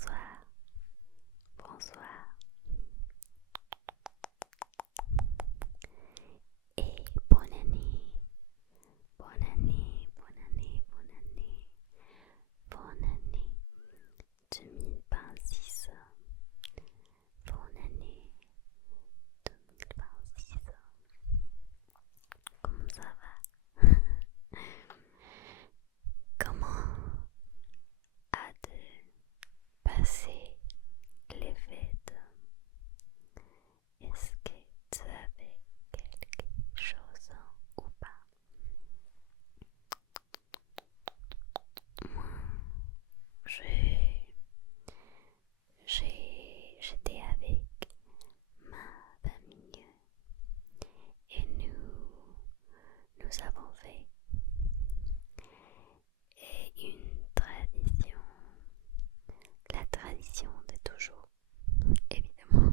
Bonsoir, bonsoir et bonne année, bonne année, bonne année, bonne année, bonne année 2026, bonne année 2026. Comment ça va? Comment as-tu passé les fêtes? Est-ce que tu avais quelque chose ou pas? Moi, j'étais avec ma famille et nous avons fait une tradition, la tradition de toujours, évidemment,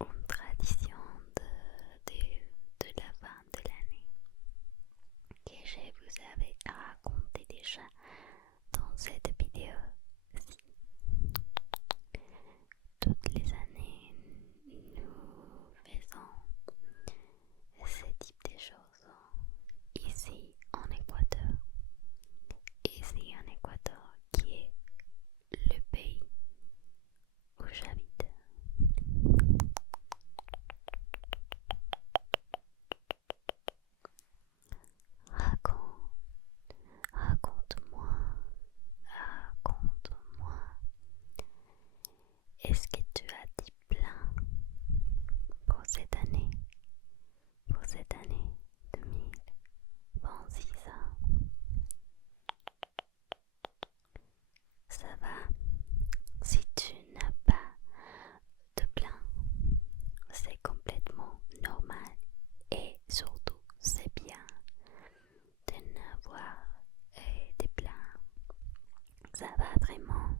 une tradition de la fin de l'année que je vous avais raconté déjà dans cette vidéo. Toutes les années, nous faisons ce type de choses ici en Équateur. Ici en Équateur, qui est le pays où j'habite. Raconte-moi, raconte-moi. Est-ce que tu as des plans pour cette année 2026? Ça va? Si tu n'as pas de plan, c'est complètement normal et surtout c'est bien de n'avoir des plans. Ça va vraiment.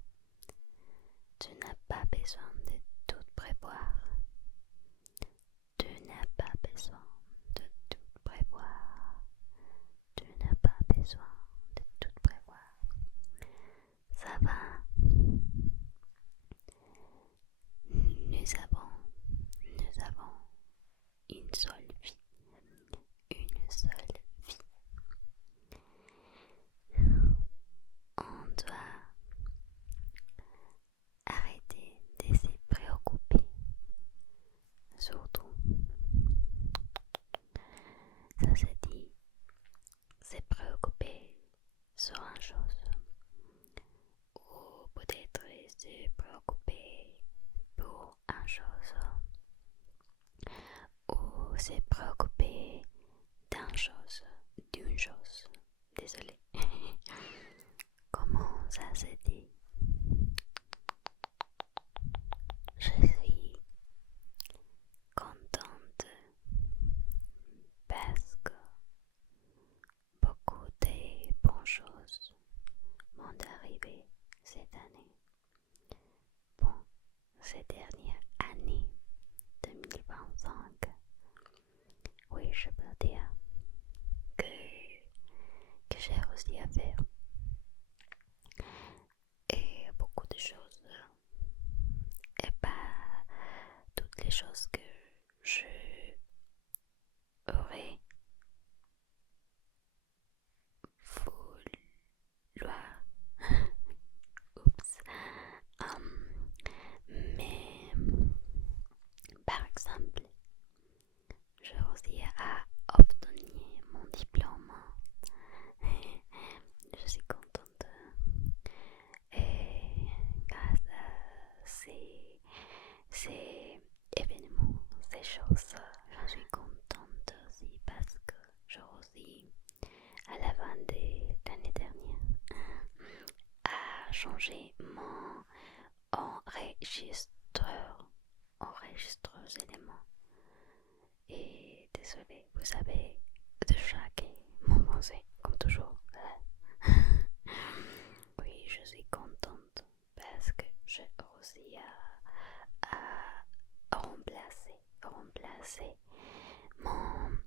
Tu n'as pas besoin de tout prévoir. Tu n'as pas besoin de tout prévoir. Tu n'as pas besoin de tout prévoir. Ça va. Nous avons une seule vie. Une seule vie. On doit arrêter de se préoccuper. Surtout, ça se dit, se préoccuper sur une chose. Ou peut-être se préoccuper pour une chose. Ou se préoccuper d'une chose. Désolée. Comment ça se dit? Je suis contente parce que beaucoup de bonnes choses m'ont arrivé cette année. Bon, cette dernière année 2025, oui, je peux dire que j'ai réussi à faire et beaucoup de choses et pas toutes les choses que je aurais vouloir. Oups. Mais par exemple, j'ai réussi à obtenir mon diplôme. Je suis contente et grâce à ces événements, ces choses, je suis contente aussi parce que j'ai réussi à la fin de l'année dernière à changer mon enregistreur éléments. Et désolé, vous savez déjà que mon français, comme toujours. Oui, je suis contente parce que j'ai réussi à remplacer mon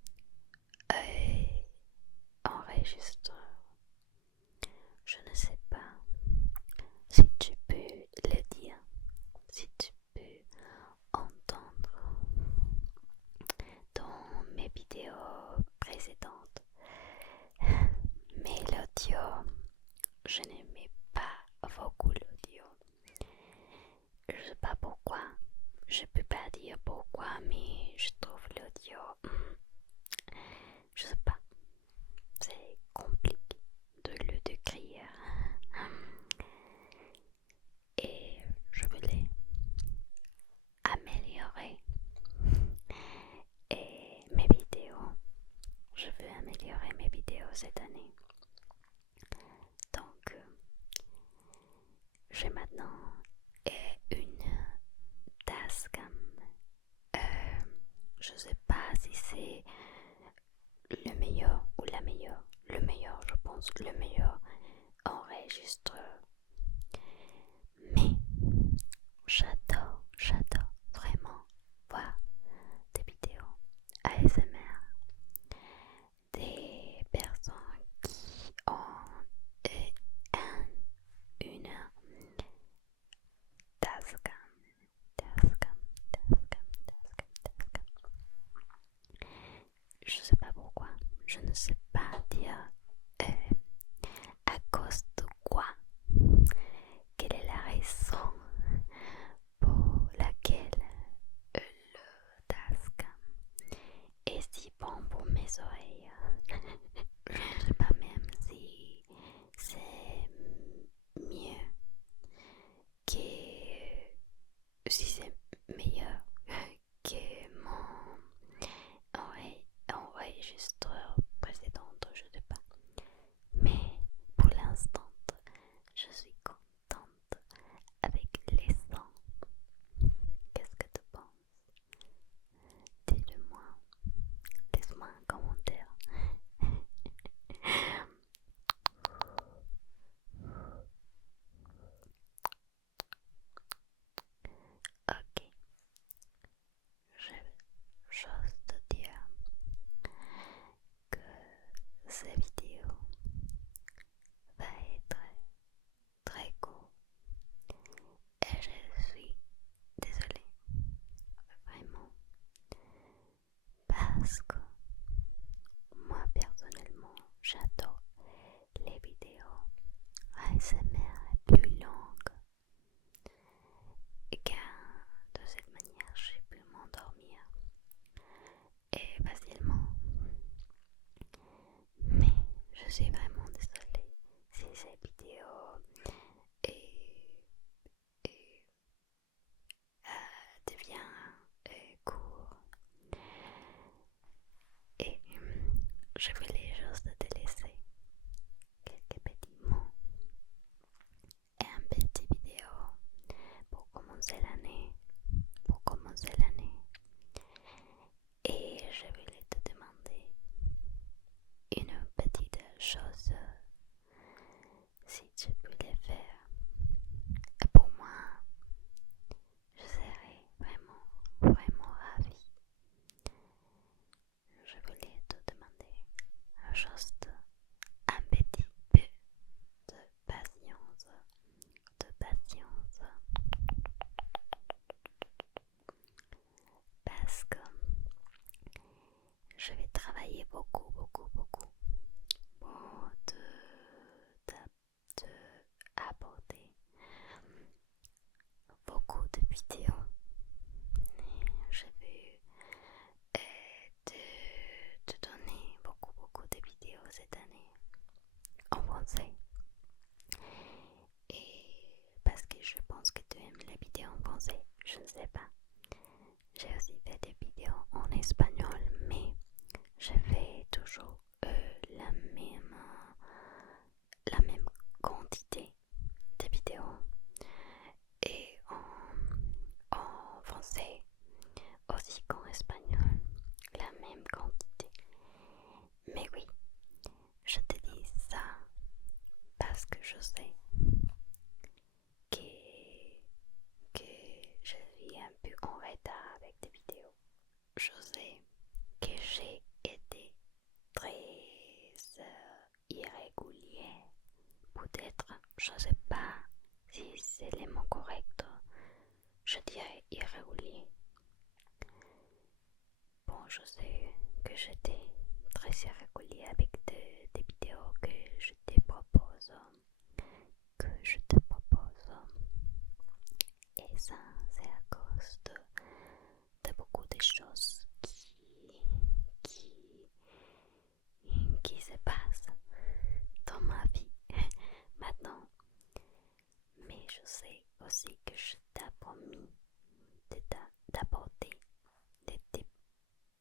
enregistreur. Je ne sais pas je n'aimais pas beaucoup l'audio. Je sais pas pourquoi. Je peux pas dire pourquoi, mais je trouve l'audio, je sais pas, c'est compliqué de le décrire. Et je voulais améliorer et mes vidéos. Je veux améliorer mes vidéos cette année. Donc, j'ai maintenant une Tascam. Je sais pas si c'est le meilleur ou la meilleure. Le meilleur, je pense, le meilleur enregistreur. Mais j'adore vraiment voir des vidéos ASMR des personnes qui ont une Tascam. Je sais pas pourquoi, je ne sais pas dire à cause de quoi, quelle est la raison pour laquelle le Tascam est si bon pour mes oreilles. Je ne sais pas même si c'est mieux que si c'est meilleur que mon enregistreur précédent, je ne sais pas. Mais pour l'instant, je suis contente avec les sons. Qu'est-ce que tu penses? Dis-le-moi. Laisse-moi un commentaire. Ok, j'ose te dire que cette vidéo va être très courte et je suis désolée, vraiment, parce que moi personnellement j'adore les vidéos ASMR plus longues car de cette manière j'ai pu m'endormir et facilement. Mais je suis vraiment désolée si cette vidéo est, devient court. Et je voulais juste te laisser quelques petits mots et un petit vidéo pour commencer l'année. Et je voulais te demander une petite chose, si tu pouvais faire pour moi, je serais vraiment ravie. Je voulais te demander juste un petit peu de patience, parce que je vais travailler beaucoup pour te apporter beaucoup de vidéos. Je vais te donner beaucoup de vidéos cette année en français. Et parce que je pense que tu aimes les vidéos en français, je ne sais pas. J'ai aussi fait des vidéos en espagnol, mais je fais toujours la même quantité de vidéos. Et en français aussi qu'en espagnol, la même quantité. Mais oui, je te dis ça parce que je sais que je suis un peu en retard avec des vidéos. Je sais que j'ai été très irrégulier. Peut-être, je sais pas si c'est le mot correct. Je dirais irrégulier. Bon, je sais que j'étais très irrégulier avec des vidéos que je te propose. ça, c'est à cause de beaucoup de choses qui, qui se passent dans ma vie maintenant. Mais je sais aussi que je t'ai promis d'apporter, de te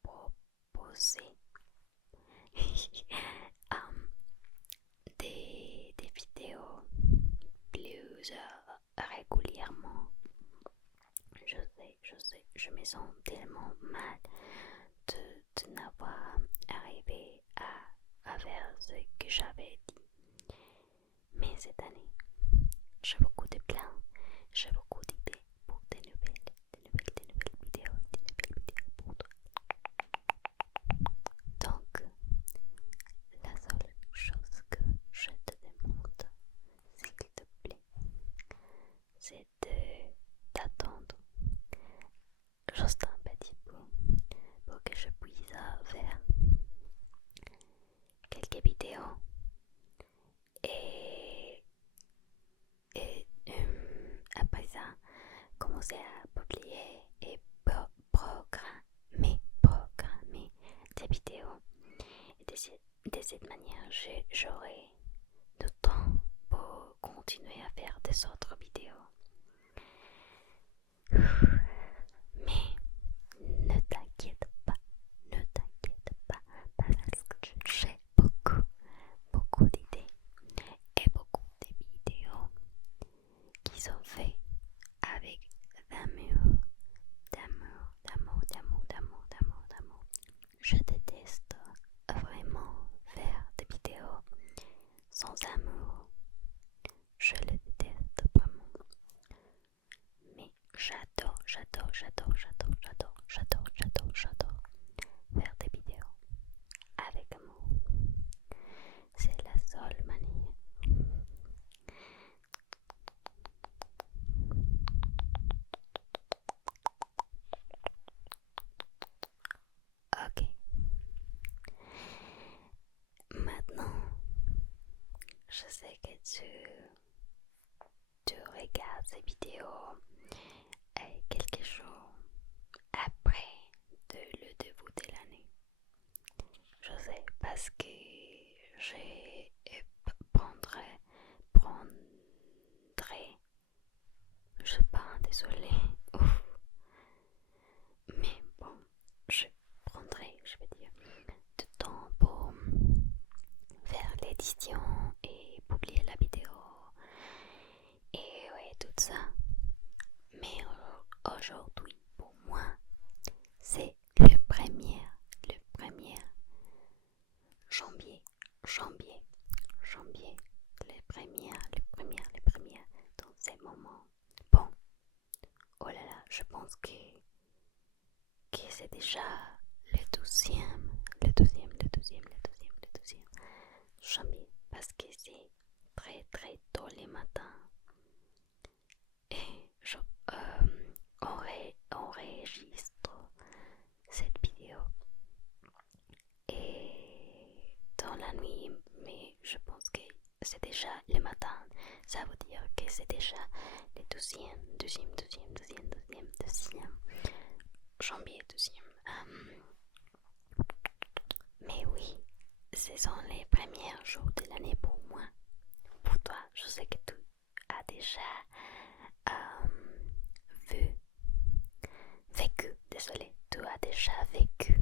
proposer des vidéos plus régulièrement. Je me sens tellement mal de n'avoir arrivé à faire ce que j'avais dit. Mais cette année, j'ai beaucoup de plans, j'ai beaucoup d'idées pour des nouvelles vidéos pour toi. Donc, la seule chose que je te demande, s'il te plaît, c'est de t'attendre juste un petit peu pour que je puisse faire quelques vidéos et, après ça commencer à publier et programmer des vidéos et de cette manière j'aurai du temps pour continuer à faire des autres vidéos. Mais ne t'inquiète pas, parce que j'ai beaucoup d'idées et beaucoup de vidéos qui sont faites avec d'amour. Je déteste vraiment faire des vidéos sans amour. Je le déteste vraiment. Mais j'adore faire des vidéos avec amour. C'est la seule manière. Ok. Maintenant, je sais que tu regardes ces vidéos quelques jours après le début de l'année. Je sais parce que je prendrai, je suis pas désolée, mais bon, je prendrai, je veux dire, du temps pour faire l'édition et publier la vidéo et ouais, tout ça. Mais aujourd'hui, pour moi, c'est le premier janvier, les premières dans ces moments. Bon, oh là là, je pense que c'est déjà le 12e janvier, parce que c'est très tôt le matin et on enregistre cette vidéo et dans la nuit, mais je pense que c'est déjà le matin. Ça veut dire que c'est déjà le 12e janvier, 12e. Mais oui, ce sont les premiers jours de l'année pour moi. Pour toi, je sais que tu as déjà tu as déjà vécu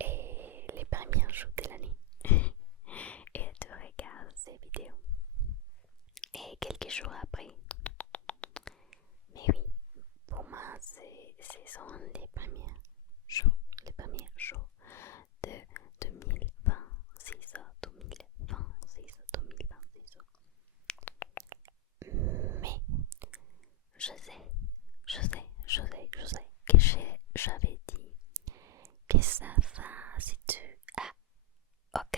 et les premiers jours de l'année et tu regardes ces vidéos et quelques jours après. Mais oui, pour moi, ce sont les premiers jours de 2026. Mais je sais que j'avais dit que ça va si tu as... Ok,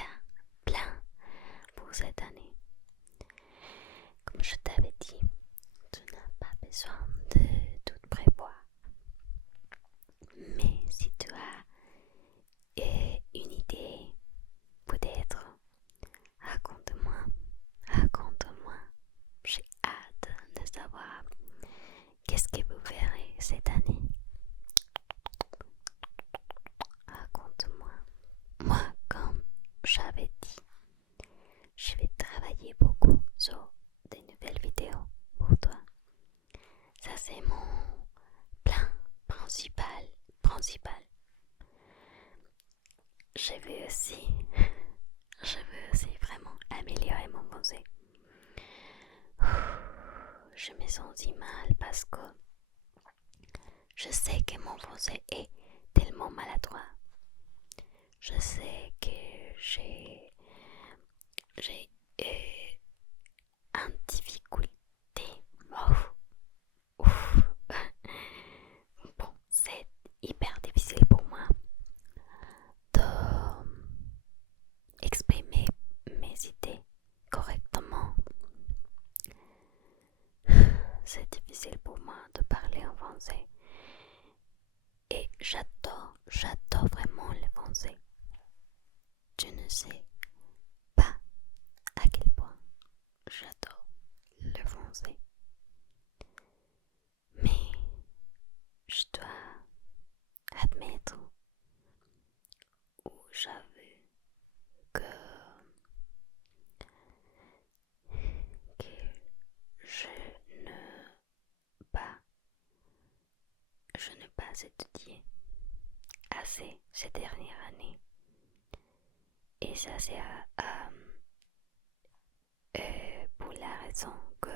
j'avais dit, je vais travailler beaucoup sur des nouvelles vidéos pour toi. Ça c'est mon plan principal. Je veux aussi vraiment améliorer mon français. Je me sens si mal parce que je sais que mon français est tellement maladroit. Je sais que j'ai une difficulté. Ouf. Bon, c'est hyper difficile pour moi de exprimer mes idées correctement. C'est difficile pour moi de parler en français. Et j'adore vraiment le français. Je ne sais pas à quel point j'adore le français. Mais je dois admettre ou j'avoue que je ne pas étudié assez ces dernières années. Et ça c'est pour la raison que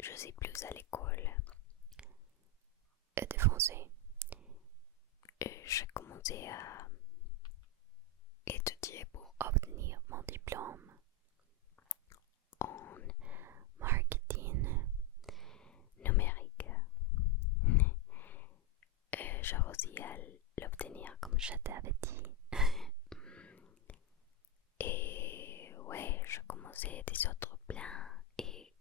je suis plus à l'école de français. J'ai commencé à étudier pour obtenir mon diplôme en marketing numérique. J'ai réussi à l'obtenir comme je t'avais dit. Et ouais, je commençais des autres plans et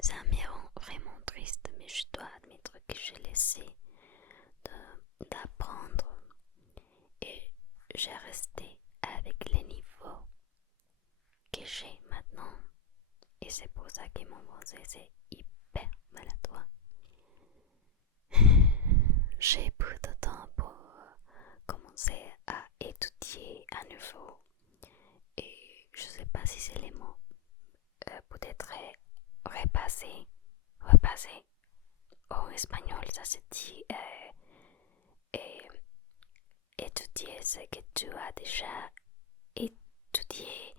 ça me rend vraiment triste, mais je dois admettre que j'ai laissé d'apprendre et j'ai resté avec les niveaux que j'ai maintenant. Et c'est pour ça que mon français c'est hyper maladroit. J'ai peu de temps pour commencer à étudier à nouveau. Et je sais pas si c'est les mots. Peut-être repasser. En espagnol, ça se dit étudier ce que tu as déjà étudié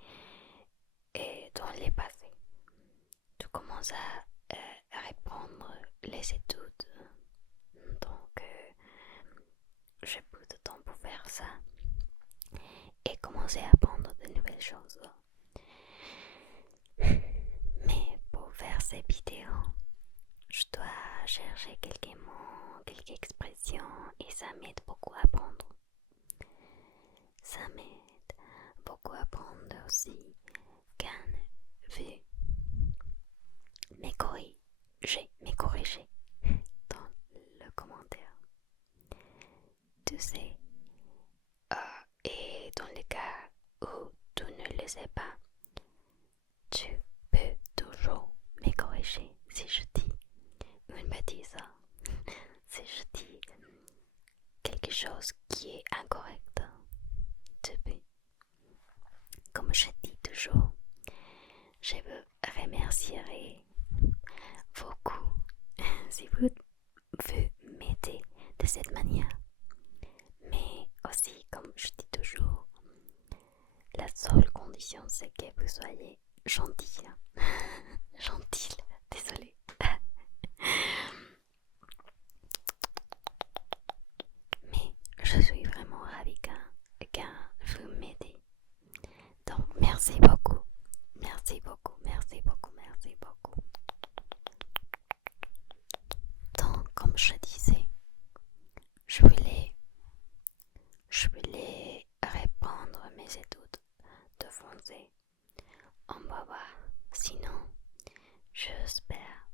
dans les passés. Tu commences à reprendre les études. Donc, j'ai peu de temps pour faire ça et commencer à apprendre de nouvelles choses. Mais pour faire ces vidéos, je dois chercher quelques mots, quelques expressions et ça m'aide beaucoup à apprendre. Ça m'aide beaucoup à apprendre aussi quand je me corriger dans le commentaire. Tu sais, et dans le cas où tu ne le sais pas, tu peux toujours me corriger si je dis une bêtise, si je dis quelque chose qui est incorrect. Tu peux. Comme je dis toujours, je vous remercierai beaucoup si vous m'aidez de cette manière. Mais aussi, comme je dis toujours, la seule condition c'est que vous soyez gentil. Gentile, désolée. Mais je suis vraiment ravie quand vous m'aidez. Donc merci beaucoup. Merci beaucoup. Donc comme je disais, je voulais répondre à mes études de français. On va voir. Sinon, j'espère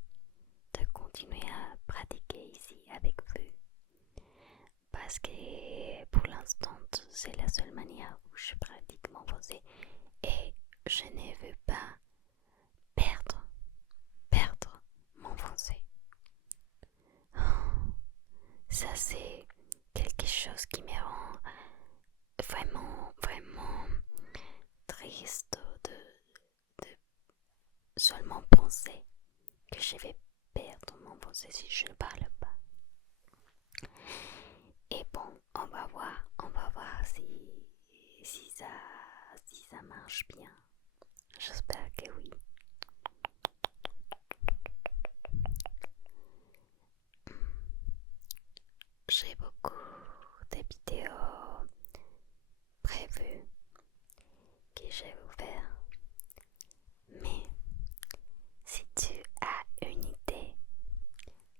de continuer à pratiquer ici avec vous. Parce que pour l'instant, c'est la seule manière où je pratique mon français. Et je ne veux pas perdre mon français. Ça c'est quelque chose qui me rend vraiment seulement penser que je vais perdre mon pensée si je ne parle pas. Et bon, on va voir si ça marche bien. J'espère que oui. J'ai beaucoup de vidéos prévues que je vais vous faire. Mais si tu as une idée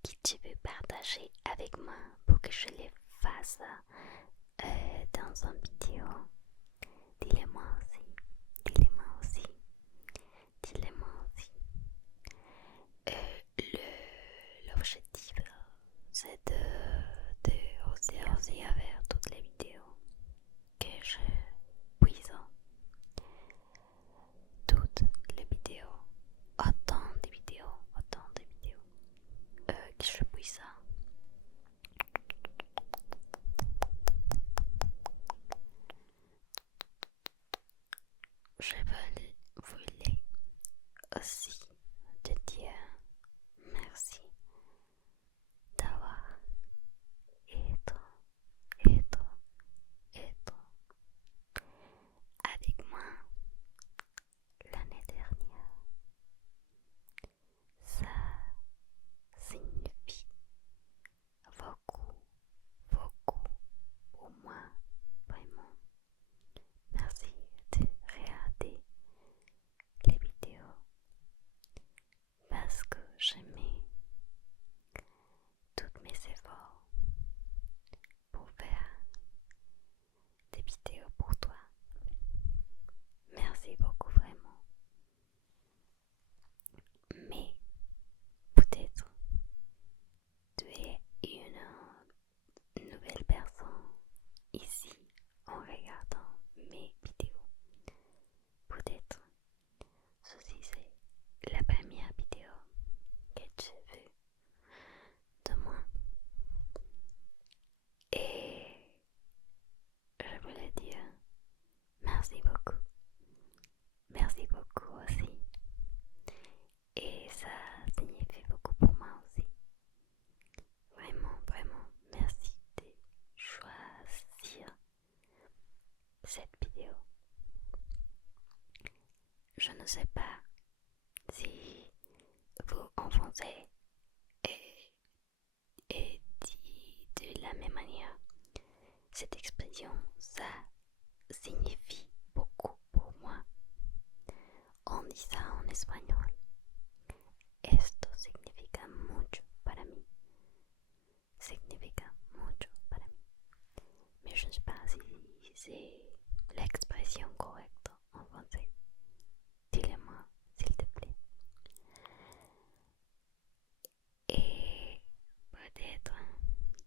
que tu veux partager avec moi pour que je les fasse dans une vidéo, dis-le-moi aussi. Dis-le-moi aussi. Dis-le-moi aussi. L'objectif, c'est de aussi avec toutes les vidéos que je puisse. Toutes les vidéos. Autant de vidéos que je puisse. Je voulais aussi te dire merci d'avoir être avec moi l'année dernière. Ça signifie beaucoup pour moi, vraiment. Merci de regarder les vidéos parce que j'aimais tous mes efforts pour faire des vidéos pour toi. Merci beaucoup vraiment. Mais peut-être tu es une nouvelle personne ici en regardant mes vidéos. Peut-être ceci c'est la première vidéo que tu as vue de moi. Et je voulais dire merci beaucoup. Merci beaucoup aussi. Et ça signifie beaucoup pour moi aussi. Vraiment, merci de choisir cette vidéo. Je ne sais pas si vous en français et dit de la même manière. Cette expression, ça signifie beaucoup pour moi. On dit ça en espagnol. Esto significa mucho para mí. Significa mucho para mí. Mais je ne sais pas si c'est l'expression correcte en français. Dis-le-moi, s'il te plaît. Et peut-être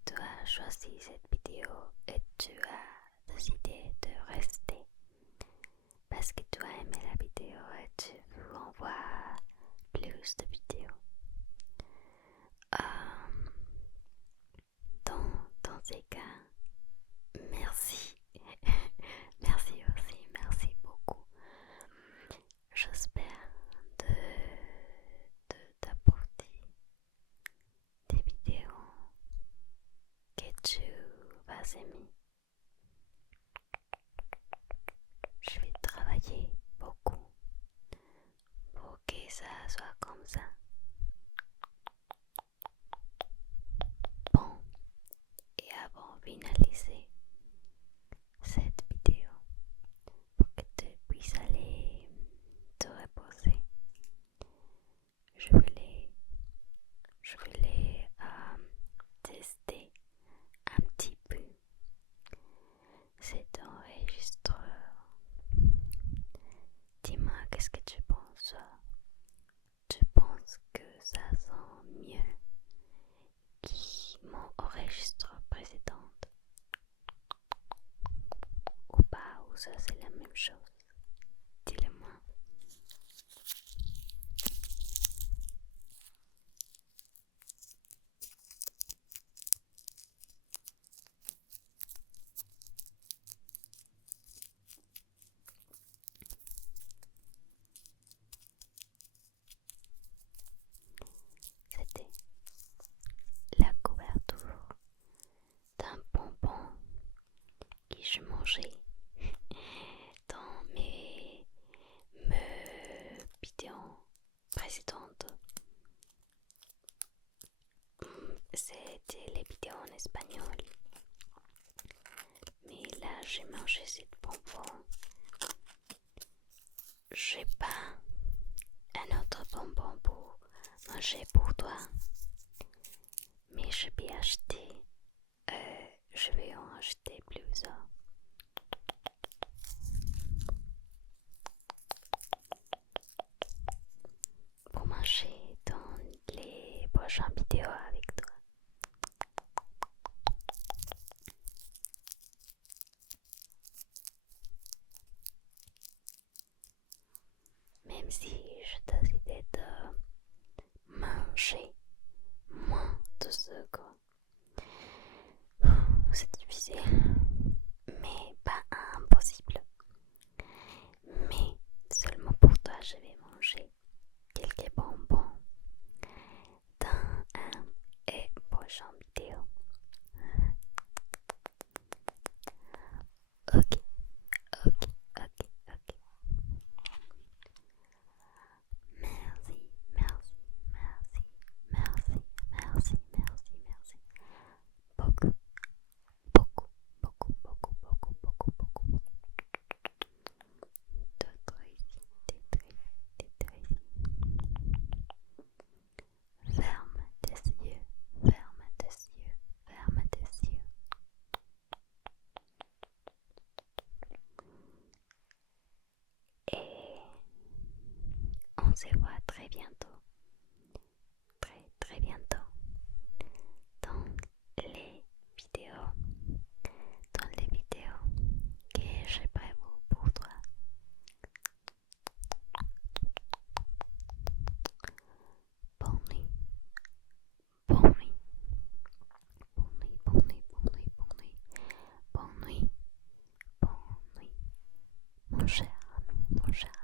tu as choisi cette vidéo et tu as décidé de rester parce que tu as aimé la vidéo et tu veux en voir plus de vidéos. Dans ces cas, merci. Merci aussi, merci beaucoup. J'espère de t'apporter des vidéos que tu vas aimer. Je vais travailler beaucoup pour que ça soit comme ça. Bon, et avant de finaliser cette vidéo, pour que tu puisses aller te reposer, je voulais tester un petit peu cet enregistreur. Dis-moi qu'est-ce que tu penses. Tu penses que ça sent mieux que mon enregistreur précédent ou pas, ou ça c'est la même chose? Dis-le-moi. mangé dans mes vidéos précédentes. C'était les vidéos en espagnol. Mais là, j'ai mangé cette bonbon. J'ai pas un autre bonbon pour manger pour toi. Mais je vais acheter. Je vais en acheter plusieurs. Pour manger dans les prochaines vidéos avec toi. Même si je décidais de manger moins de sucre, c'est difficile, mais pas impossible. Mais seulement pour toi, je vais manger quelques bonbons dans un prochaine vidéo. Ok, ok, ok, ok. Merci, merci, merci, merci, merci, merci, merci. Beaucoup, beaucoup, beaucoup, beaucoup, beaucoup, beaucoup, beaucoup. D'être ici, d'être ici. Ferme tes yeux, ferme tes yeux, ferme tes yeux. Et on se voit très bientôt, très très bientôt dans les vidéos, que j'ai prévues pour toi. Bonne nuit, bonne nuit, bonne nuit, bonne nuit, bonne nuit, bonne nuit, bonne nuit, bonne nuit, mon cher ami, mon cher